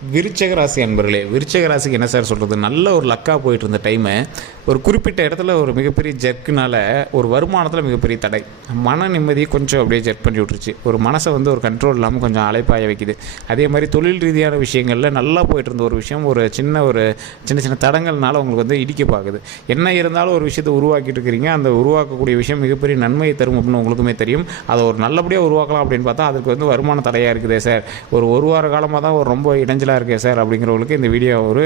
விருச்சக ராசி அன்பர்களே, விருச்சக ராசிக்கு என்ன சார் சொல்கிறது, நல்ல ஒரு லக்காக போயிட்டு இருந்த டைமு ஒரு குறிப்பிட்ட இடத்துல ஒரு மிகப்பெரிய ஜர்க்குனால ஒரு வருமானத்தில் மிகப்பெரிய தடை, மன நிம்மதியை கொஞ்சம் அப்படியே ஜெர்க் பண்ணி விட்டுருச்சு. ஒரு மனசை வந்து ஒரு கண்ட்ரோல் இல்லாமல் கொஞ்சம் அலைப்பாய வைக்குது. அதே மாதிரி தொழில் ரீதியான விஷயங்களில் நல்லா போயிட்டு இருந்த ஒரு விஷயம் ஒரு சின்ன தடங்கள்னால உங்களுக்கு வந்து இடிக்க பார்க்குது. என்ன இருந்தாலும் ஒரு விஷயத்தை உருவாக்கிட்டு இருக்கிறீங்க, அந்த உருவாக்கக்கூடிய விஷயம் மிகப்பெரிய நன்மையை தரும் அப்படின்னு உங்களுக்குமே தெரியும். அதை ஒரு நல்லபடியாக உருவாக்கலாம் அப்படின்னு பார்த்தா அதுக்கு வந்து வருமான தடையாக இருக்குதே சார், ஒரு வார காலமாக தான் ஒரு ரொம்ப இடைஞ்சலாக இருக்கே சார் அப்படிங்கிறவங்களுக்கு இந்த வீடியோ ஒரு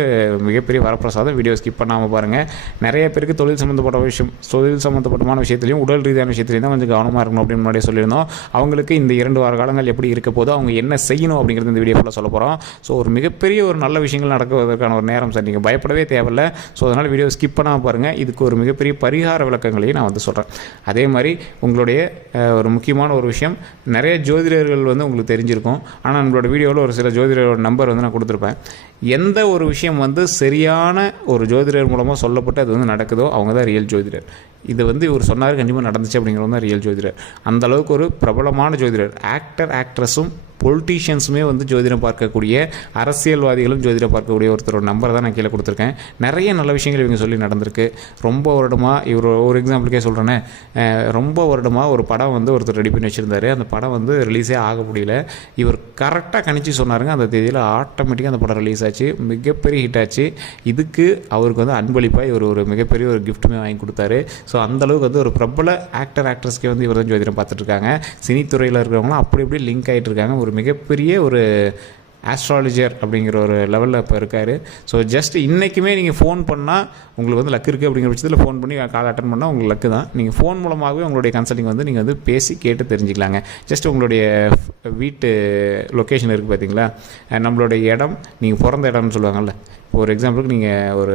மிகப்பெரிய வரப்பிரசாதம். வீடியோ ஸ்கிப் பண்ணாமல் பாருங்கள். நிறைய பேருக்கு தொழில் சம்மந்தப்பட்டமான விஷயத்துலையும் உடல் ரீதியான விஷயத்துலையும் தான் கொஞ்சம் கவனமாக இருக்கணும் அப்படின்னு முன்னாடியே சொல்லியிருந்தோம். அவங்களுக்கு இந்த 2 வார காலங்கள் எப்படி இருக்க போதோ, அவங்க என்ன செய்யணும் அப்படிங்கிறது இந்த வீடியோ ஃபுல்லாக சொல்ல போகிறோம். ஸோ ஒரு மிகப்பெரிய ஒரு நல்ல விஷயங்கள் நடக்குவதற்கான ஒரு நேரம் சார், நீங்கள் பயப்படவே தேவையில்லை. ஸோ அதனால் வீடியோ ஸ்கிப் பண்ணாமல் பாருங்கள். இதுக்கு ஒரு மிகப்பெரிய பரிகார விளக்கங்களையும் நான் வந்து சொல்கிறேன். அதே மாதிரி உங்களுடைய ஒரு முக்கியமான ஒரு விஷயம், நிறைய ஜோதிடர்கள் வந்து உங்களுக்கு தெரிஞ்சிருக்கும். ஆனால் நம்மளோட வீடியோவில் ஒரு சில ஜோதிடரோட நம்பர் வந்து நான் கொடுத்துருப்பேன். எந்த ஒரு விஷயம் வந்து சரியான ஒரு ஜோதிடர் மூலமாக சொல்லப்பட்டு அது வந்து நடக்குதோ அவங்க தான் ரியல் ஜோதிடர். இது வந்து இவர் சொன்னார் கண்டிப்பாக நடந்துச்சு அப்படிங்கிறவங்க தான் ரியல் ஜோதிடர். அந்தளவுக்கு ஒரு பிரபலமான ஜோதிடர். ஆக்ட்ரஸும் பொலிட்டீஷியன்ஸுமே வந்து ஜோதிடம் பார்க்கக்கூடிய, அரசியல்வாதிகளும் ஜோதிடம் பார்க்கக்கூடிய ஒருத்தரோட நம்பரை தான் நான் கீழே கொடுத்துருக்கேன். நிறைய நல்ல விஷயங்கள் இவங்க சொல்லி நடந்திருக்கு. ரொம்ப வருடமாக இவர் ஒரு எக்ஸாம்பிளுக்கே சொல்கிறேன்னே, ரொம்ப வருடமாக ஒரு படம் வந்து ஒருத்தர் ரெடி பண்ணி வச்சுருந்தாரு. அந்த படம் வந்து ரிலீஸே ஆக முடியல. இவர் கரெக்டாக கணிச்சு சொன்னாருங்க, அந்த தேதியில் ஆட்டோமேட்டிக்காக அந்த படம் ரிலீஸ் ஆச்சு, மிகப்பெரிய ஹிட் ஆச்சு. இதுக்கு அவருக்கு வந்து அன்பளிப்பாக இவர் ஒரு மிகப்பெரிய ஒரு கிஃப்ட்டுமே வாங்கி கொடுத்தாரு. ஸோ அந்தளவுக்கு வந்து ஒரு பிரபல ஆக்ட்ரஸ்க்கே வந்து இவர் தான் ஜோதிடம் பார்த்துட்ருக்காங்க. சினித்துறையில் இருக்கிறவங்களாம் அப்படி இப்படி லிங்க் ஆகிட்டு இருக்காங்க. ஒரு மிகப்பெரிய ஒரு ஆஸ்ட்ராலஜர் அப்படிங்கிற ஒரு லெவலில் இப்போ இருக்கார். ஸோ ஜஸ்ட் இன்றைக்குமே நீங்கள் ஃபோன் பண்ணால் உங்களுக்கு வந்து லக் இருக்குது அப்படிங்கிற பட்சத்தில் ஃபோன் பண்ணி கால் அட்டன் பண்ணால் உங்களுக்கு லக்கு தான். நீங்கள் ஃபோன் மூலமாகவே உங்களுடைய கன்சல்டிங் வந்து நீங்கள் வந்து பேசி கேட்டு தெரிஞ்சுக்கலாங்க. ஜஸ்ட் உங்களுடைய வீட்டு லொக்கேஷன் இருக்குது பார்த்தீங்களா, நம்மளுடைய இடம், நீங்கள் பிறந்த இடம்னு சொல்லுவாங்கள்ல. ஒரு எக்ஸாம்பிளுக்கு நீங்கள் ஒரு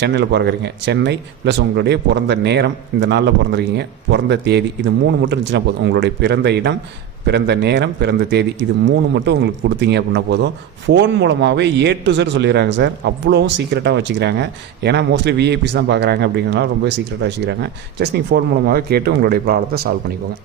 சென்னையில் பிறகுறீங்க, சென்னை ப்ளஸ் உங்களுடைய பிறந்த நேரம், இந்த நாளில் பிறந்திருக்கீங்க, பிறந்த தேதி, இது 3 மட்டும் இருந்துச்சுன்னா போதும். உங்களுடைய பிறந்த இடம், பிறந்த நேரம், பிறந்த தேதி, இது 3 மட்டும் உங்களுக்கு கொடுத்தீங்க அப்படின்னா போதும். ஃபோன் மூலமாகவே A to Z சொல்லிடுறாங்க சார். அவ்வளோவும் சீக்கிரட்டாக வச்சுக்கிறாங்க. ஏன்னா மோஸ்ட்லி விஐபிஸ் தான் பார்க்குறாங்க அப்படிங்கிறனால ரொம்ப சீக்கிரட்டாக வச்சுக்கிறாங்க. ஜஸ்ட் நீங்கள் ஃபோன் மூலமாக கேட்டு உங்களுடைய ப்ராப்ளத்தை சால்வ் பண்ணிக்கோங்க.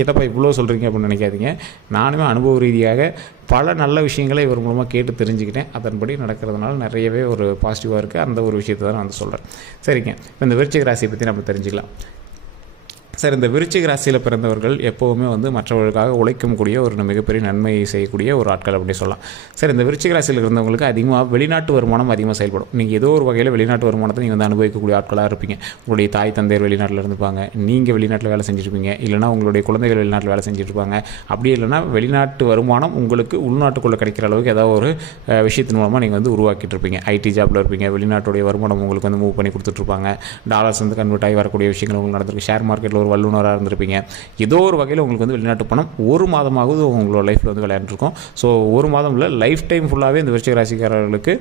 என்னப்பா இவ்வளோ சொல்கிறீங்க அப்படின்னு நினைக்காதீங்க. நானுமே அனுபவ ரீதியாக பல நல்ல விஷயங்களை இவர் மூலமாக கேட்டு தெரிஞ்சுக்கிட்டேன். அதன்படி நடக்கிறதுனால நிறையவே ஒரு பாசிட்டிவாக இருக்குது. அந்த ஒரு விஷயத்தை தான் நான் வந்து சொல்கிறேன். சரிங்க, இப்போ இந்த விருச்சிக ராசியை பற்றி நம்ம தெரிஞ்சுக்கலாம். சார், இந்த விருச்சிக ராசியில் பிறந்தவர்கள் எப்போவுமே வந்து மற்றவர்களுக்காக உழைக்கக்கூடிய ஒரு மிகப்பெரிய நன்மையை செய்யக்கூடிய ஒரு ஆட்கள் அப்படி சொல்லலாம். சார், இந்த விருச்சிக ராசியில் இருந்தவங்களுக்கு அதிகமாக வெளிநாட்டு வருமானம் அதிகமாக செயல்படும். நீங்கள் ஏதோ ஒரு வகையில் வெளிநாட்டு வருமானத்தை நீங்கள் வந்து அனுபவிக்கக்கூடிய ஆட்களாக இருப்பீங்க. உங்களுடைய தாய் தந்தையர் வெளிநாட்டில் இருந்துப்பாங்க, நீங்கள் வெளிநாட்டில் வேலை செஞ்சுருப்பீங்க, இல்லைனா உங்களுடைய குழந்தைகள் வெளிநாட்டில் வேலை செஞ்சுருப்பாங்க. அப்படி இல்லைனா வெளிநாட்டு வருமானம் உங்களுக்கு உள்நாட்டுக்குள்ளே கிடைக்கிற அளவுக்கு ஏதாவது ஒரு விஷயத்தின் மூலமாக நீங்கள் வந்து உருவாக்கிட்டு இருப்பீங்க. ஐடி ஜாப்பில் இருப்பீங்க, வெளிநாட்டுடைய வருமானம் உங்களுக்கு வந்து மூவ் பண்ணி கொடுத்துட்ருப்பாங்க. டாலர்ஸ் வந்து கன்வெர்ட் ஆகி வரக்கூடிய விஷயங்கள் உங்களுக்கு நடந்திருக்கு. ஷேர் மார்க்கெட்டில் ஒரு வல்லுநராக இருந்திருப்பீங்க. ஏதோ ஒரு வகையில் உங்களுக்கு வந்து வெளிநாட்டு பணம் ஒரு மாதமாவது உங்களோட லைஃப்பில் வந்து விளையாண்டுருக்கும். ஸோ ஒரு மாதம் இல்லை, லைஃப் டைம் ஃபுல்லாகவே இந்த விருச்சிக ராசிக்காரர்களுக்கு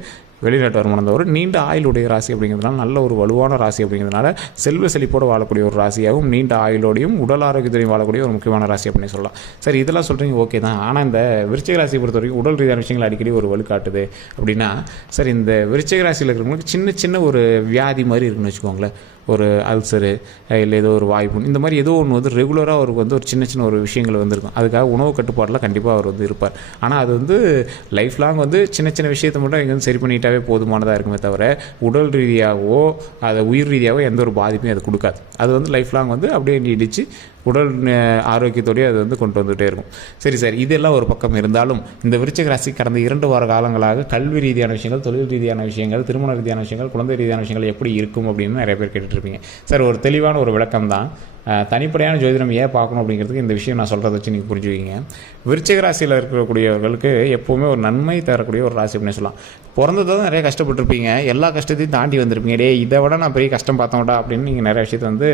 வெளிநாட்டு வருமானம் தான் ஒரு நீண்ட ஆயுளுடைய ராசி அப்படிங்கிறதுனால, நல்ல ஒரு வலுவான ராசி அப்படிங்கிறதுனால, செல்வ செழிப்போடு வாழக்கூடிய ஒரு ராசியாகவும் நீண்ட ஆயுளோடையும் உடல் ஆரோக்கியத்தையும் வாழக்கூடிய ஒரு முக்கியமான ராசி அப்படின்னு சொல்லலாம். சரி, இதெல்லாம் சொல்கிறீங்க, ஓகே தான். ஆனால் இந்த விருச்சிக ராசியை பொறுத்த வரைக்கும் உடல் ரீதியான விஷயங்கள் அடிக்கடி ஒரு வலுக்காட்டுது அப்படின்னா, சரி, இந்த விருச்சிக ராசியில் இருக்கிறவங்களுக்கு சின்ன ஒரு வியாதி மாதிரி இருக்குன்னு வச்சுக்கோங்களேன். ஒரு அல்சரு இல்லை ஏதோ ஒரு வாய்ப்பு, இந்த மாதிரி ஏதோ ஒன்று வந்து ரெகுலராக அவருக்கு வந்து ஒரு சின்ன ஒரு விஷயங்கள் வந்துருக்கும். அதுக்காக உணவு கட்டுப்பாடெலாம் கண்டிப்பாக அவர் வந்து இருப்பார். ஆனால் அது வந்து லைஃப் லாங் வந்து சின்ன விஷயத்தை மட்டும் இங்கே வந்து சரி பண்ணிட்டாவே போதுமானதாக இருக்குமே தவிர, உடல் ரீதியாகவோ அதை உயிர் ரீதியாகவோ எந்த ஒரு பாதிப்பையும் அது கொடுக்காது. அது வந்து லைஃப் லாங் வந்து அப்படியே நீடிச்சு உடல் ஆரோக்கியத்தோடய அது வந்து கொண்டு வந்துகிட்டே இருக்கும். சரி சார், இதெல்லாம் ஒரு பக்கம் இருந்தாலும் இந்த விருச்சிக ராசி கடந்த 2 வார காலங்களாக கல்வி ரீதியான விஷயங்கள், தொழில் ரீதியான விஷயங்கள், திருமண ரீதியான விஷயங்கள், குழந்தை ரீதியான விஷயங்கள் எப்படி இருக்கும் அப்படின்னு நிறைய பேர் கேட்டுட்ருப்பீங்க. சார், ஒரு தெளிவான ஒரு விளக்கம் தான். தனிப்படையான ஜோதிடம் ஏன் பார்க்கணும் அப்படிங்கிறதுக்கு இந்த விஷயம் நான் சொல்கிறத வச்சு நீங்கள் புரிஞ்சுக்கிங்க. விருச்சிக ராசியில் இருக்கக்கூடியவர்களுக்கு எப்போவுமே ஒரு நன்மை தரக்கூடிய ஒரு ராசி அப்படின்னு சொல்லலாம். பிறந்தது தான் நிறைய கஷ்டப்பட்டுருப்பீங்க, எல்லா கஷ்டத்தையும் தாண்டி வந்திருப்பீங்க. இதை விட நான் பெரிய கஷ்டம் பார்த்தோம்டா அப்படின்னு நீங்கள் நிறைய விஷயத்தை வந்து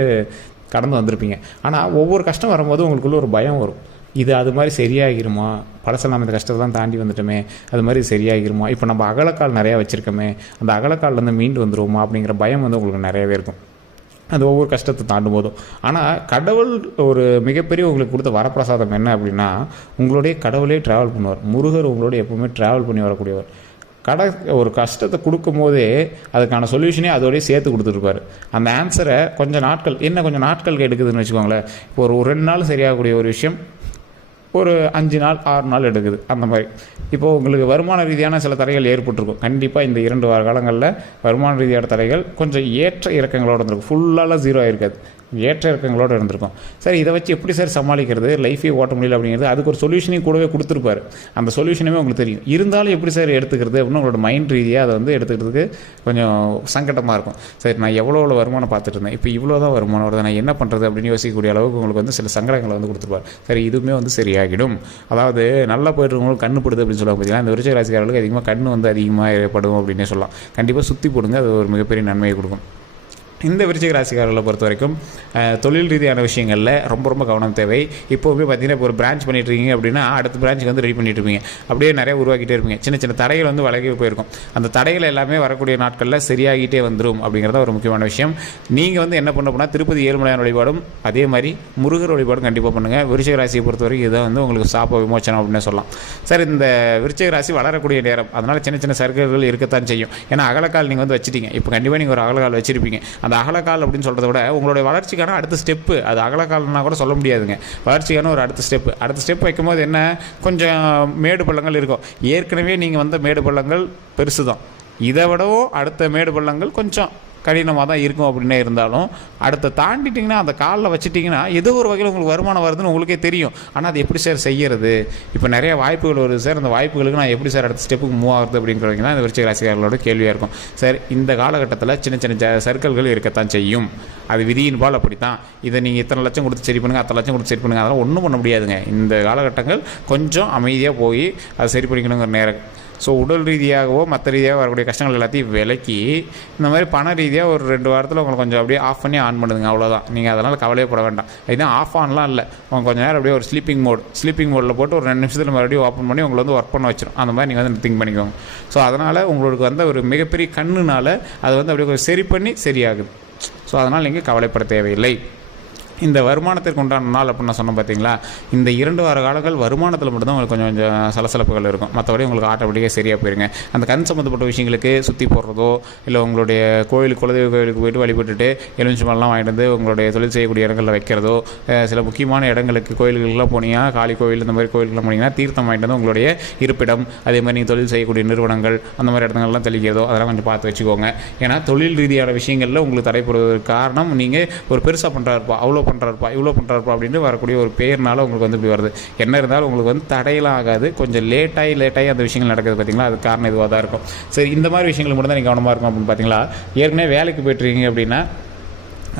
கடந்து வந்திருப்பீங்க. ஆனால் ஒவ்வொரு கஷ்டம் வரும்போது உங்களுக்குள்ள ஒரு பயம் வரும். இது அது மாதிரி சரியாகிருமா, பழசெல்லாம் நம்ம இந்த கஷ்டத்தை தான் தாண்டி வந்துட்டோமே, அது மாதிரி சரியாகிருமா, இப்போ நம்ம அகலக்கால் நிறையா வச்சுருக்கோமே, அந்த அகலக்கால்லேருந்து மீண்டு வந்துடுவோமா அப்படிங்கிற பயம் வந்து உங்களுக்கு நிறையவே இருக்கும். அது ஒவ்வொரு கஷ்டத்தை தாண்டும் போதும். ஆனால் கடவுள் ஒரு மிகப்பெரிய உங்களுக்கு கொடுத்த வரப்பிரசாதம் என்ன அப்படின்னா, உங்களுடைய கடவுளே ட்ராவல் பண்ணுவார். முருகர் உங்களோட எப்போவுமே ட்ராவல் பண்ணி வரக்கூடியவர். ஒரு கஷ்டத்தை கொடுக்கும் போதே அதுக்கான சொல்யூஷனே அதோடய சேர்த்து கொடுத்துருப்பாரு. அந்த ஆன்சரை கொஞ்சம் நாட்கள் எடுக்குதுன்னு வச்சுக்கோங்களேன். இப்போ ஒரு 2 நாள் சரியாகக்கூடிய ஒரு விஷயம் ஒரு 5 நாள் 6 நாள் எடுக்குது. அந்த மாதிரி இப்போது உங்களுக்கு வருமான ரீதியான சில தடைகள் ஏற்பட்டிருக்கும். கண்டிப்பாக இந்த 2 வார காலங்களில் வருமான ரீதியான தடைகள் கொஞ்சம் ஏற்ற இறக்கங்களோடு இருந்திருக்கும். ஃபுல்லாலாம் 0 ஆகிருக்காது, ஏற்ற இறக்கங்களோடு இருந்திருக்கும். சார் இதை வச்சு எப்படி சார் சமாளிக்கிறது, லைஃபே ஓட்ட முடியல அப்படிங்கிறது, அதுக்கு ஒரு சொல்யூஷனையும் கூடவே கொடுத்துருப்பாரு. அந்த சொல்யூஷனுமே உங்களுக்கு தெரியும். இருந்தாலும் எப்படி சார் எடுத்துக்கிறது அப்படின்னு உங்களோட மைண்ட் ரீதியாக அதை வந்து எடுத்துக்கிறதுக்கு கொஞ்சம் சங்கடமாக இருக்கும். சரி நான் எவ்வளோ வருமானம் பார்த்துட்டு இருந்தேன், இப்போ இவ்வளோ தான் வருமானம் வருது, நான் என்ன பண்ணுறது அப்படின்னு யோசிக்கக்கூடிய அளவுக்கு உங்களுக்கு வந்து சில சங்கடங்களை வந்து கொடுத்துருப்பார். சரி இதுவுமே வந்து சரியாகிடும். அதாவது நல்லா போய்ட்டுருவங்களுக்கு கண்ணு படுது அப்படின்னு சொல்லுவாங்க பார்த்தீங்கன்னா, இந்த விருச்சிக ராசிக்காரர்களுக்கு அதிகமாக கண்ணு வந்து அதிகமாக ஏற்படும் அப்படின்னே சொல்லலாம். கண்டிப்பாக சுற்றி போடுங்க, அது ஒரு மிகப்பெரிய நன்மையை கொடுக்கும். இந்த விருச்சிக ராசிக்காரர்களை பொறுத்த வரைக்கும் தொழில் ரீதியான விஷயங்களில் ரொம்ப கவனம் தேவை. இப்போவுமே பார்த்தீங்கன்னா இப்போ ஒரு பிரான்ச் பண்ணிட்டுருக்கீங்க அப்படின்னா அடுத்த பிரான்ச்சுக்கு வந்து ரெடி பண்ணிட்டு இருப்பீங்க, அப்படியே நிறைய உருவாக்கிட்டே இருப்பீங்க. சின்ன தடைகள் வந்து வழங்கி போயிருக்கும். அந்த தடைகள் எல்லாமே வரக்கூடிய நாட்களில் சரியாகிட்டே வந்துடும் அப்படிங்கிறத ஒரு முக்கியமான விஷயம். நீங்கள் வந்து என்ன பண்ண போனால் திருப்பதி ஏழுமலையான் வழிபாடும் அதே மாதிரி முருகர் வழிபாடும் கண்டிப்பாக பண்ணுங்கள். விருச்சிக ராசியை பொறுத்த வரைக்கும் இதை வந்து உங்களுக்கு சாப்ப விமோச்சனம் அப்படின்னு சொல்லலாம். சார் இந்த விருச்சிக ராசி வளரக்கூடிய நேரம், அதனால் சின்ன சர்க்கல்கள் இருக்கத்தான் செய்யும். ஏன்னா அகலக்கால் நீங்கள் வந்து வச்சுட்டீங்க, இப்போ கண்டிப்பாக நீங்கள் ஒரு அகலக்கால் வச்சுருப்பீங்க. அந்த அகலக்கால் அப்படின்னு சொல்கிறத விட உங்களுடைய வளர்ச்சிக்கான அடுத்த ஸ்டெப்பு, அது அகலக்கால்னா கூட சொல்ல முடியாதுங்க, வளர்ச்சிக்கான ஒரு அடுத்த ஸ்டெப் வைக்கும்போது என்ன கொஞ்சம் மேடு பள்ளங்கள் இருக்கும். ஏற்கனவே நீங்கள் வந்த மேடு பள்ளங்கள் பெருசு தான், இதை விடவும் அடுத்த மேடு பள்ளங்கள் கொஞ்சம் கடினமாக தான் இருக்கும். அப்படின்னே இருந்தாலும் அடுத்த தாண்டிட்டிங்கன்னா அந்த காலில் வச்சுட்டிங்கன்னா ஏதோ ஒரு வகையில் உங்களுக்கு வருமானம் வருதுன்னு உங்களுக்கே தெரியும். ஆனால் அது எப்படி சார் செய்கிறது, இப்போ நிறைய வாய்ப்புகள் வருது சார், அந்த வாய்ப்புகளுக்கு நான் எப்படி சார் அடுத்த ஸ்டெப்புக்கு மூவ் ஆகுது அப்படிங்கிறவங்க தான் இந்த விருச்சிக ராசிக்காரர்களோட கேள்வியாக இருக்கும். சார் இந்த காலகட்டத்தில் சின்ன சர்க்கிள்கள் இருக்கத்தான் செய்யும், அது விதியின் பால் அப்படித்தான். இதை நீங்கள் இத்தனை லட்சம் கொடுத்து சரி பண்ணுங்கள், அத்தனை லட்சம் கொடுத்து சரி பண்ணுங்கள், அதெல்லாம் ஒன்றும் பண்ண முடியாதுங்க. இந்த காலகட்டங்கள் கொஞ்சம் அமைதியாக போய் அதை சரி பண்ணிக்கணுங்கிற நேரம். ஸோ உடல் ரீதியாகவோ மற்ற ரீதியாக வரக்கூடிய கஷ்டங்கள் எல்லாத்தையும் விலக்கி இந்த மாதிரி பண ரீதியாக ஒரு 2 வாரத்தில் உங்களுக்கு கொஞ்சம் அப்படியே ஆஃப் பண்ணி ஆன் பண்ணுதுங்க, அவ்வளோதான். நீங்கள் அதனால் கவலையப்பட வேண்டாம். இதுதான் ஆஃப் ஆன்லாம் இல்லை, உங்கள் கொஞ்சம் நேரம் அப்படியே ஒரு ஸ்லீப்பிங் மோடில் போட்டு ஒரு 2 நிமிஷத்தில் மறுபடியும் ஓப்பன் பண்ணி உங்களை வந்து ஒர்க் பண்ண வச்சிடும். அந்த மாதிரி நீங்கள் வந்து திங்க் பண்ணிக்கோங்க. ஸோ அதனால் உங்களுக்கு வந்து ஒரு மிகப்பெரிய கண்ணுனால் அதை வந்து அப்படியே கொஞ்சம் சரி பண்ணி சரியாகுது. ஸோ அதனால் நீங்கள் கவலைப்பட தேவையில்லை. இந்த வருமானத்திற்கு உண்டான நாள் அப்படின்னு நான் சொன்னேன் பார்த்தீங்களா, இந்த 2 வார காலங்கள் வருமானத்தில் மட்டும்தான் உங்களுக்கு கொஞ்சம் சலசலப்புகள் இருக்கும். மற்றபடி உங்களுக்கு ஆட்டோமேட்டிக்காக சரியாக போயிருங்க. அந்த கண் சம்மந்தப்பட்ட விஷயங்களுக்கு சுற்றி போடுறதோ இல்லை உங்களுடைய குலதெய்வ கோயிலுக்கு போய்ட்டு வழிபட்டுட்டு எலுமிச்சம்பழம்லாம் வாங்கிட்டு வந்து உங்களுடைய தொழில் செய்யக்கூடிய இடங்களில் வைக்கிறதோ, சில முக்கியமான இடங்களுக்கு கோயில்களுக்கெல்லாம் போனீங்கன்னா, காளி கோயில் இந்த மாதிரி கோயிலுக்குலாம் போனீங்கன்னா தீர்த்தம் வாங்கிட்டு வந்து உங்களுடைய இருப்பிடம், அதே மாதிரி நீங்கள் தொழில் செய்யக்கூடிய நிறுவனங்கள் அந்த மாதிரி இடங்கள்லாம் தெளிக்கிறதோ அதெல்லாம் கொஞ்சம் பார்த்து வச்சுக்கோங்க. ஏன்னா தொழில் ரீதியான விஷயங்களில் உங்களுக்கு தடைப்படுவதற்கு காரணம் நீங்கள் ஒரு பெருசாக பண்ணுறாருப்பா, அவ்வளோ பண்ணுறாருப்பா, இவ்வளோ பண்ணுறாருப்பா அப்படின்னு வரக்கூடிய ஒரு பேர்னால உங்களுக்கு வந்து இப்படி வருது. என்ன இருந்தாலும் உங்களுக்கு வந்து தடையெல்லாம் ஆகாது, கொஞ்சம் லேட்டாகி அந்த விஷயங்கள் நடக்குது பார்த்தீங்களா, அது காரணம் இதுவாக தான் இருக்கும். சரி இந்த மாதிரி விஷயங்கள் மட்டும் தான் நீங்கள் கவனமாக இருக்கும் அப்படின்னு பார்த்தீங்களா. ஏற்கனவே வேலைக்கு போய்ட்டுருக்கீங்க அப்படின்னா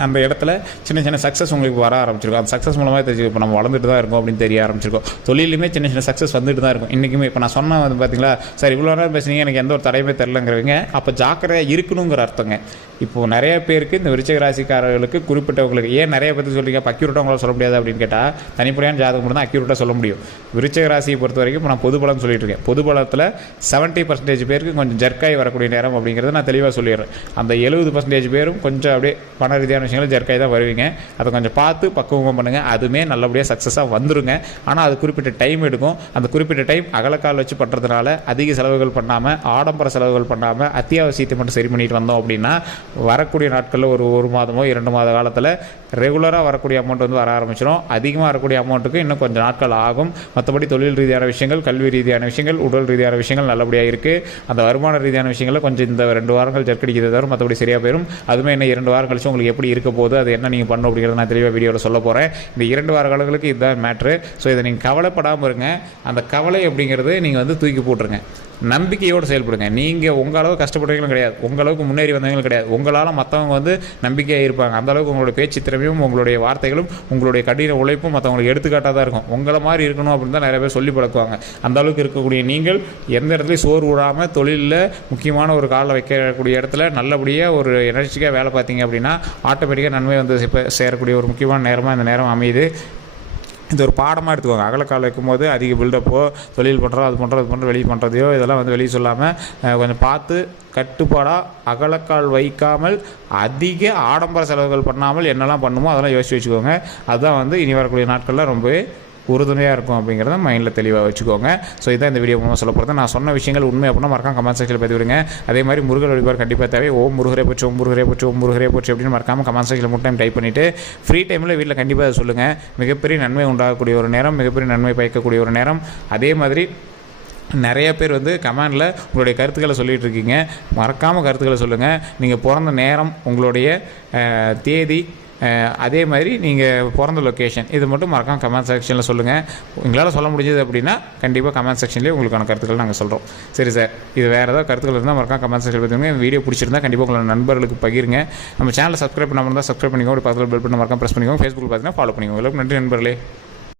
அந்த இடத்துல சின்ன சக்ஸஸ் உங்களுக்கு வர ஆரம்பிச்சிருக்கும். அந்த சக்ஸஸ் மூலமாக தெரிஞ்சு இப்போ நம்ம வளர்ந்துட்டு தான் இருக்கோம் அப்படின்னு தெரிய ஆரம்பிச்சிருக்கோம். தொழிலுமே சின்ன சக்ஸஸ் வந்துட்டு தான் இருக்கும். இன்றைக்குமே இப்போ நான் சொன்ன வந்து பார்த்தீங்களா, சார் இவ்வளோ நேரம் பேசுனீங்க எனக்கு எந்த ஒரு தடையுமே தெரிலங்கிறவங்க அப்போ ஜாக்கிரதையாக இருக்கணுங்கிற அர்த்தங்க. இப்போது நிறைய பேருக்கு இந்த விருச்சிக ராசிக்காரர்களுக்கு குறிப்பிட்டவங்களுக்கு ஏன் நிறைய பற்றி சொல்கிறீங்க, இப்போ அக்யூரேட்டாக உங்களால் சொல்ல முடியாது அப்படின்னு கேட்டால் தனிப்படையான ஜாதகம் மட்டும் தான் அக்யூரேட்டாக சொல்ல முடியும். விருச்சிக ராசியை பொறுத்த வரைக்கும் இப்போ நான் பொது பலம் சொல்லிட்டு இருக்கேன். பொது பலத்தில் 70% பேருக்கு கொஞ்சம் ஜர்க்காய் வரக்கூடிய நேரம் அப்படிங்கிறத நான் தெளிவாக சொல்லிடுறேன். அந்த 70% பேரும் கொஞ்சம் அப்படியே பண ரீதியான விஷயங்கள் ஜர்க்காய் தான் வருவீங்க. அதை கொஞ்சம் பார்த்து பக்குவமாக பண்ணுங்கள், அதுவுமே நல்லபடியாக சக்ஸஸாக வந்துருங்க. ஆனால் அது குறிப்பிட்ட டைம் எடுக்கும். அந்த குறிப்பிட்ட டைம் அகலக்கால் வச்சு பண்ணுறதுனால அதிக செலவுகள் பண்ணாமல், ஆடம்பர செலவுகள் பண்ணாமல், அத்தியாவசியத்தை மட்டும் சரி பண்ணிட்டு வந்தோம் அப்படின்னா வரக்கூடிய நாட்களில் ஒரு மாதமோ 2 மாத காலத்தில் ரெகுலராக வரக்கூடிய அமௌண்ட் வந்து வர ஆரம்பிச்சிடும். அதிகமாக வரக்கூடிய அமௌண்ட்டுக்கு இன்னும் கொஞ்சம் நாட்கள் ஆகும். மற்றபடி தொழில் ரீதியான விஷயங்கள், கல்வி ரீதியான விஷயங்கள், உடல் ரீதியான விஷயங்கள் நல்லபடியாக இருக்குது. அந்த வருமான ரீதியான விஷயங்களை கொஞ்சம் இந்த 2 வாரங்கள் ஜர்க்கடிக்கிறது தவிர மற்றபடி சரியாக போயிடும். அதுவுமே என்ன 2 வாரம் கழிச்சு உங்களுக்கு எப்படி இருக்க போகுது, அது என்ன நீங்கள் பண்ணணும் அப்படிங்கிறத நான் தெளிவாக வீடியோவில் சொல்ல போகிறேன். இந்த 2 வார காலங்களுக்கு இதுதான் மேட்ரு. ஸோ இதை நீங்கள் கவலைப்படாமல் இருங்க. அந்த கவலை அப்படிங்கிறது நீங்கள் வந்து தூக்கி போட்டுருங்க. நம்பிக்கையோடு செயல்படுங்க. நீங்கள் உங்கள் அளவுக்கு கஷ்டப்படுறவங்களும் கிடையாது, உங்கள் அளவுக்கு முன்னேறி வந்தவங்களும் கிடையாது. உங்களால் மற்றவங்க வந்து நம்பிக்கையாக இருப்பாங்க. அந்த அளவுக்கு உங்களுடைய பேச்சு திறமையும் உங்களுடைய வார்த்தைகளும் உங்களுடைய கடின உழைப்பும் மற்றவங்களுக்கு எடுத்துக்காட்டாக தான் இருக்கும். உங்களை மாதிரி இருக்கணும் அப்படின்னு தான் நிறைய பேர் சொல்லி பழக்குவாங்க. அந்த அளவுக்கு இருக்கக்கூடிய நீங்கள் எந்த இடத்துலையும் சோறு விடாமல் தொழிலில் முக்கியமான ஒரு காலில் வைக்கக்கூடிய இடத்துல நல்லபடியாக ஒரு எனர்ஜிக்காக வேலை பார்த்தீங்க அப்படின்னா ஆட்டோமேட்டிக்காக நன்மை வந்து சேரக்கூடிய ஒரு முக்கியமான நேரமாக இந்த நேரம் அமையுது. இது ஒரு பாடமாக எடுத்துக்கோங்க. அகலக்கால் வைக்கும்போது அதிக பில்டப்போ தொழில் பண்ணுறோம் அது பண்ணுறோம் வெளியே பண்ணுறதையோ இதெல்லாம் வந்து வெளியே சொல்லாமல் கொஞ்சம் பார்த்து கட்டுப்பாடாக அகலக்கால் வைக்காமல் அதிக ஆடம்பர செலவுகள் பண்ணாமல் என்னெல்லாம் பண்ணுமோ அதெல்லாம் யோசிச்சு வச்சுக்கோங்க. அதுதான் வந்து இனி வரக்கூடிய நாட்களில் ரொம்பவே உறுதுணையாக இருக்கும் அப்படிங்கிறத மைண்டில் தெளிவாக வச்சுக்கோங்க. ஸோ இதான் இந்த வீடியோ மூலமாக சொல்ல போகிறது. நான் சொன்ன விஷயங்கள் உண்மை அப்படின்னா மறக்காம கமெண்ட் செக்ஷனில் பதிவிடுங்க. அதே மாதிரி முருகர் வழிபாடு கண்டிப்பாக தேவை. ஓம் முருகரே போச்சு, ஓம் முருகரே போச்சு, ஓம் முருகரே போச்சு அப்படின்னு மறக்காம கமெண்ட் செக்ஷனில் மட்டும் டைம் டைப் பண்ணிவிட்டு ஃப்ரீ டைமில் வீட்டில் கண்டிப்பாக அதை சொல்லுங்கள். மிகப்பெரிய நன்மை உண்டாகக்கூடிய ஒரு நேரம், மிகப்பெரிய நன்மை பயக்கக்கூடிய ஒரு நேரம். அதே மாதிரி நிறைய பேர் கமெண்டில் உங்களுடைய கருத்துக்களை சொல்லிகிட்டு இருக்கீங்க. மறக்காமல் கருத்துக்களை சொல்லுங்கள். நீங்கள் பிறந்த நேரம், உங்களுடைய தேதி, அதே மாதிரி நீங்கள் பிறந்த லொக்கேஷன், இது மட்டும் மறக்காமல் கமெண்ட் செக்ஷனில் சொல்லுங்கள். எங்களால் சொல்ல முடிஞ்சது அப்படின்னா கண்டிப்பாக கமெண்ட் செக்ஷன்லேயே உங்களுக்கான கருத்துக்கள் நாங்கள் சொல்கிறோம். சரி சார், இது வேறு ஏதாவது கருத்துக்கள் இருந்தால் மறக்காம கமெண்ட் செக்ஷனில் பார்த்துங்க. வீடியோ பிடிச்சிருந்தா கண்டிப்பாக உங்களோட நண்பர்களுக்கு பகிருங்க. நம்ம சேனலை சப்ஸ்கிரைப் பண்ணாமல் இருந்தால் சப்ஸ்கிரைப் பண்ணிக்கோங்க. பக்கத்தில் பெல் பட்டன் மறக்காம ப்ரெஸ் பண்ணிக்கோங்க. ஃபேஸ்புக்கில் பார்த்தீங்கன்னா ஃபாலோ பண்ணிக்கோங்க. நன்றி நண்பர்களே.